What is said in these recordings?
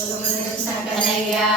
Guru Sakanaya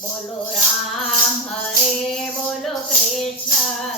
બોલો રામ હરે બોલો Krishna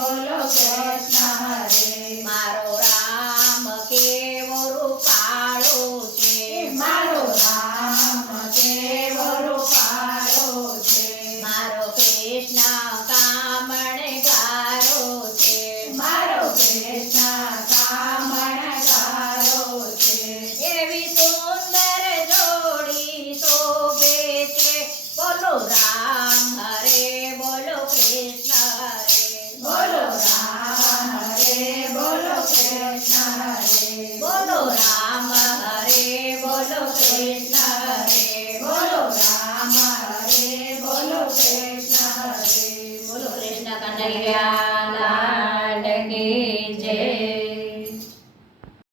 oh okay it's 对呀